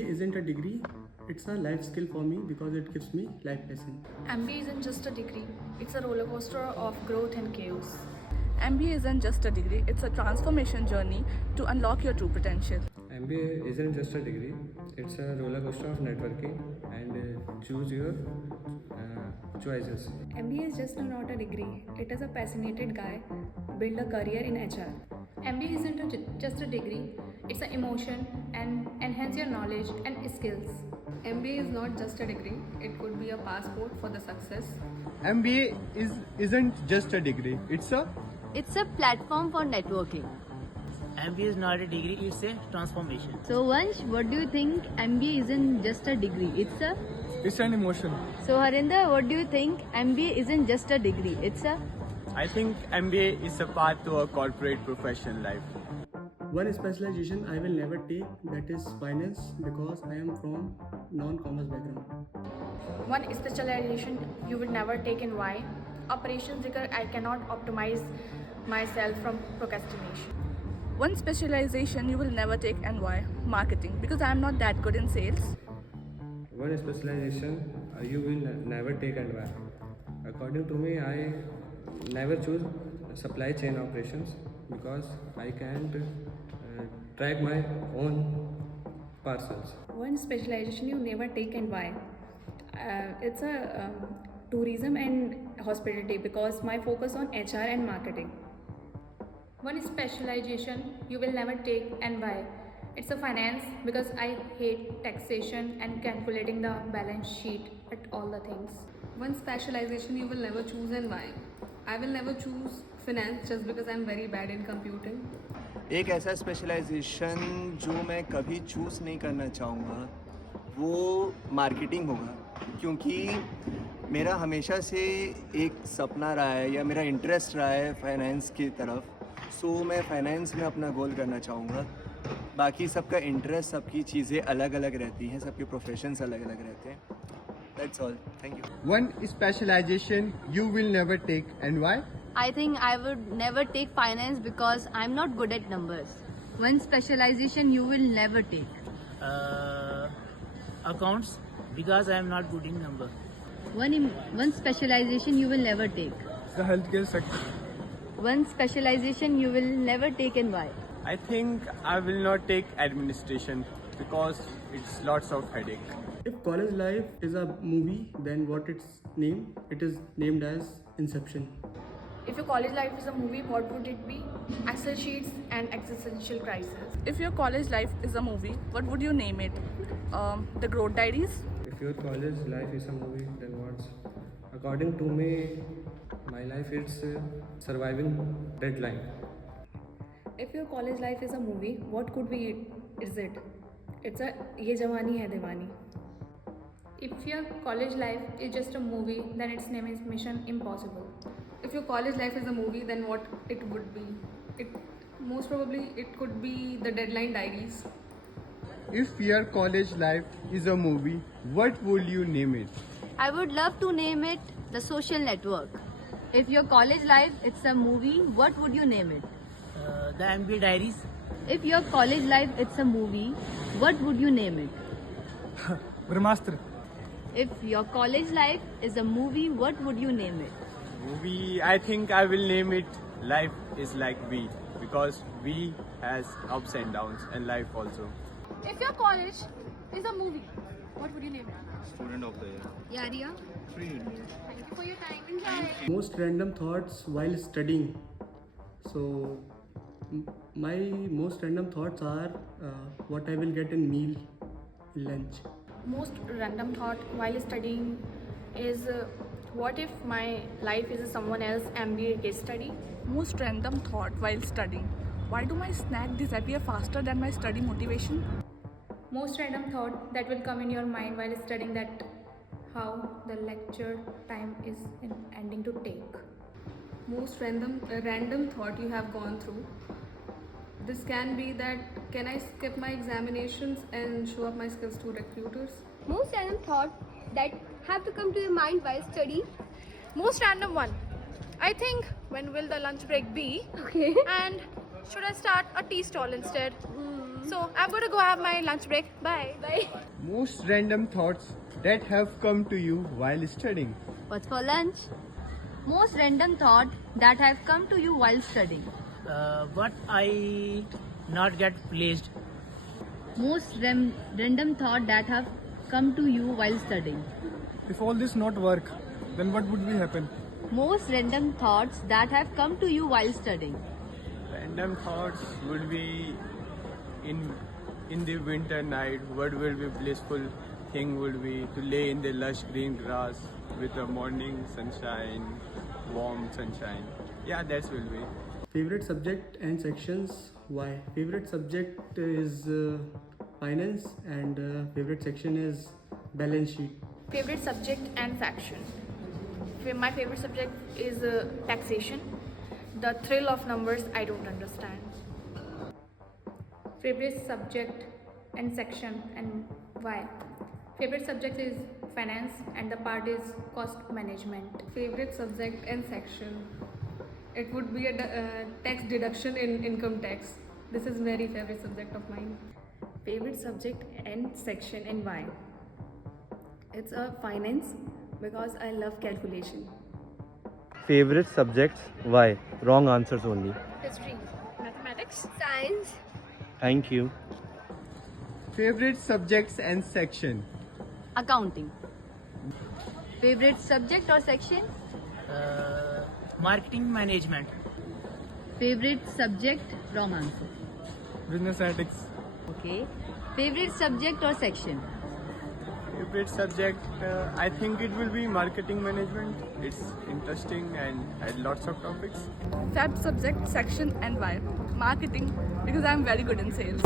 MBA isn't a degree, it's a life skill for me because it gives me life lesson. MBA isn't just a degree, it's a roller coaster of growth and chaos. MBA isn't just a degree, it's a transformation journey to unlock your true potential. MBA isn't just a degree, it's a roller coaster of networking and choose your choices. MBA is just not a degree, it is a passionate guy build a career in HR. MBA isn't just a degree, it's an emotion and enhance your knowledge and skills. MBA is not just a degree, it could be a passport for the success. MBA isn't just a degree, it's a platform for networking. MBA is not a degree, it's a transformation. So Vansh, what do you think? MBA isn't just a degree, it's an emotion. So Harinder, what do you think? MBA isn't just a degree, I think MBA is a path to a corporate professional life. One specialization I will never take, that is finance, because I am from non-commerce background. One specialization you would never take in why? Operations because I cannot optimize myself from procrastination. One specialization you will never take and why? Marketing, because I am not that good in sales. One specialization you will never take and why? According to me, I never choose supply chain operations because I can't track my own parcels. One specialization you never take and why? It's a tourism and hospitality because my focus on HR and marketing. One specialization you will never take and why? It's a finance because I hate taxation and calculating the balance sheet at all the things. One specialization you will never choose and why? I will never choose finance just because I'm very bad in computing. एक ऐसा specialisation जो मैं कभी choose नहीं करना चाहूँगा वो marketing होगा, क्योंकि मेरा हमेशा से एक सपना रहा है या मेरा इंटरेस्ट रहा है फाइनेंस की तरफ. सो मैं फाइनेंस में अपना गोल करना चाहूँगा. बाकी सबका इंटरेस्ट, सबकी चीज़ें अलग अलग रहती हैं, सबके प्रोफेशंस अलग अलग रहते हैं. That's all. Thank you. One specialization you will never take and why? I think I would never take finance because I'm not good at numbers. One specialization you will never take. Accounts, because I am not good in number. One specialization you will never take. The healthcare sector. One specialization you will never take and why? I think I will not take administration because it's lots of headache. If college life is a movie, then what it's named? It is named as Inception. If your college life is a movie, what would it be? Excel sheets and existential crisis. If your college life is a movie, what would you name it? The Growth Diaries? If your college life is a movie, then what's? According to me, my life is surviving deadline. If your college life is a movie, what could be is it? It's a Ye Jawani Hai Diwani. If your college life is just a movie, then its name is Mission Impossible. If your college life is a movie, then what it would be? Most probably it could be the Deadline Diaries. If your college life is a movie, what would you name it? I would love to name it The Social Network. If your college life it's a movie, what would you name it? The MBA Diaries. If your college life it's a movie, what would you name it? Brahmastra. If your college life is a movie, what would you name it? Movie, I think I will name it Life is Like We because we has ups and downs and life also. If your college is a movie, what would you name it? Student of the year. Yaria? Thank you for your time. Enjoy. Most random thoughts while studying. So, my most random thoughts are what I will get in meal, lunch. Most random thought while studying is what if my life is someone else MBA case study? Most random thought while studying. Why do my snack disappear faster than my study motivation? Most random thought that will come in your mind while studying that how the lecture time is ending to take. Most random thought you have gone through. This can be that can I skip my examinations and show up my skills to recruiters? Most random thought that have to come to your mind while studying. Most random one. I think when will the lunch break be? Okay. And should I start a tea stall instead? So I'm going to go have my lunch break. Bye. Bye. Most random thoughts that have come to you while studying. What's for lunch? Most random thought that have come to you while studying. What I not get placed. Most random thought that have come to you while studying. If all this not work, then what would be happen? Most random thoughts that have come to you while studying. Random thoughts would be in the winter night, what will be blissful thing would be to lay in the lush green grass with the morning sunshine, warm sunshine. Yeah, that will be. Favorite subject and sections, why? Favorite subject is finance and favorite section is balance sheet. Favorite subject and section. My favorite subject is taxation. The thrill of numbers I don't understand. Favorite subject and section and why? Favorite subject is finance and the part is cost management. Favorite subject and section. It would be a tax deduction in income tax. This is very favorite subject of mine. Favorite subject and section and why? It's a finance because I love calculation. Favorite subjects, why? Wrong answers only. History. Mathematics. Science. Thank you. Favorite subjects and section. Accounting. Favorite subject or section? Marketing management. Favorite subject, wrong answer. Business ethics. Okay. Favorite subject or section? Favorite subject, I think it will be marketing management. It's interesting and had lots of topics. Fab subject, section and why? Marketing because I'm very good in sales.